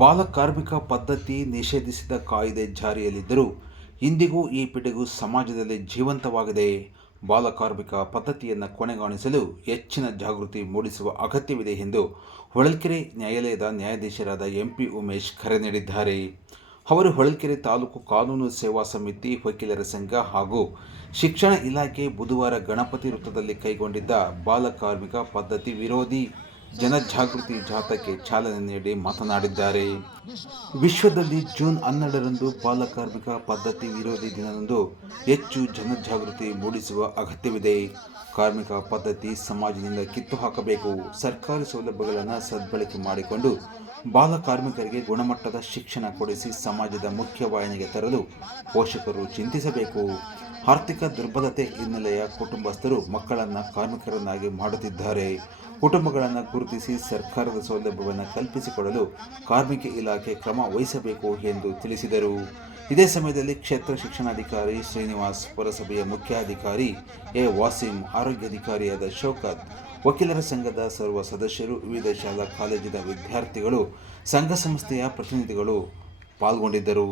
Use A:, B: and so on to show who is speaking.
A: ಬಾಲ ಕಾರ್ಮಿಕ ಪದ್ಧತಿ ನಿಷೇಧಿಸಿದ ಕಾಯ್ದೆ ಜಾರಿಯಲ್ಲಿದ್ದರೂ ಇಂದಿಗೂ ಈ ಪಿಡುಗು ಸಮಾಜದಲ್ಲಿ ಜೀವಂತವಾಗಿದೆ. ಬಾಲಕಾರ್ಮಿಕ ಪದ್ಧತಿಯನ್ನು ಕೊನೆಗಾಣಿಸಲು ಹೆಚ್ಚಿನ ಜಾಗೃತಿ ಮೂಡಿಸುವ ಅಗತ್ಯವಿದೆ ಎಂದು ಹೊಳಲ್ಕೆರೆ ನ್ಯಾಯಾಲಯದ ನ್ಯಾಯಾಧೀಶರಾದ ಎಂಪಿ ಉಮೇಶ್ ಕರೆ ನೀಡಿದ್ದಾರೆ. ಅವರು ಹೊಳಲ್ಕೆರೆ ತಾಲೂಕು ಕಾನೂನು ಸೇವಾ ಸಮಿತಿ ವಕೀಲರ ಸಂಘ ಹಾಗೂ ಶಿಕ್ಷಣ ಇಲಾಖೆ ಬುಧವಾರ ಗಣಪತಿ ವೃತ್ತದಲ್ಲಿ ಕೈಗೊಂಡಿದ್ದ ಬಾಲಕಾರ್ಮಿಕ ಪದ್ಧತಿ ವಿರೋಧಿ ಜನಜಾಗೃತಿ ಜಾಥಾಕ್ಕೆ ಚಾಲನೆ ನೀಡಿ ಮಾತನಾಡಿದ್ದಾರೆ. ವಿಶ್ವದಲ್ಲಿ ಜೂನ್ ಹನ್ನೆರಡರಂದು ಬಾಲಕಾರ್ಮಿಕ ಪದ್ಧತಿ ವಿರೋಧಿ ದಿನದಂದು ಹೆಚ್ಚು ಜನಜಾಗೃತಿ ಮೂಡಿಸುವ ಅಗತ್ಯವಿದೆ. ಕಾರ್ಮಿಕ ಪದ್ಧತಿ ಸಮಾಜದಿಂದ ಕಿತ್ತು ಹಾಕಬೇಕು. ಸರ್ಕಾರಿ ಸೌಲಭ್ಯಗಳನ್ನು ಸದ್ಬಳಕೆ ಮಾಡಿಕೊಂಡು ಬಾಲ ಕಾರ್ಮಿಕರಿಗೆ ಗುಣಮಟ್ಟದ ಶಿಕ್ಷಣ ಕೊಡಿಸಿ ಸಮಾಜದ ಮುಖ್ಯವಾಹಿನಿಗೆ ತರಲು ಪೋಷಕರು ಚಿಂತಿಸಬೇಕು. ಆರ್ಥಿಕ ದುರ್ಬಲತೆ ಹಿನ್ನೆಲೆಯ ಕುಟುಂಬಸ್ಥರು ಮಕ್ಕಳನ್ನು ಕಾರ್ಮಿಕರನ್ನಾಗಿ ಮಾಡುತ್ತಿದ್ದಾರೆ. ಕುಟುಂಬಗಳನ್ನು ಗುರುತಿಸಿ ಸರ್ಕಾರದ ಸೌಲಭ್ಯವನ್ನು ಕಲ್ಪಿಸಿಕೊಡಲು ಕಾರ್ಮಿಕ ಇಲಾಖೆ ಕ್ರಮ ವಹಿಸಬೇಕು ಎಂದು ತಿಳಿಸಿದರು. ಇದೇ ಸಮಯದಲ್ಲಿ ಕ್ಷೇತ್ರ ಶಿಕ್ಷಣಾಧಿಕಾರಿ ಶ್ರೀನಿವಾಸ್, ಪುರಸಭೆಯ ಮುಖ್ಯಾಧಿಕಾರಿ ಎ. ವಾಸಿಂ ಆರೋಗ್ಯಾಧಿಕಾರಿಯಾದ ಶೌಕತ್, ವಕೀಲರ ಸಂಘದ ಸರ್ವ ಸದಸ್ಯರು, ವಿವಿಧ ಶಾಲಾ, ಕಾಲೇಜಿನ ವಿದ್ಯಾರ್ಥಿಗಳು, ಸಂಘ ಸಂಸ್ಥೆಯ ಪ್ರತಿನಿಧಿಗಳು ಪಾಲ್ಗೊಂಡಿದ್ದರು.